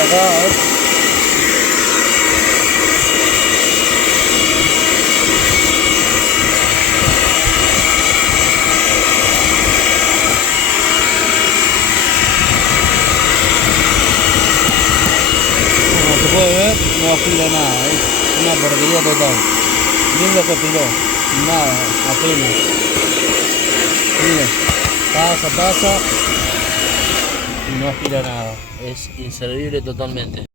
por acá, a ver. Como se puede ver, no afila nada, una porquería total. Bien lo que afiló, nada, apenas. Miren, pasa y no afila nada, es inservible totalmente.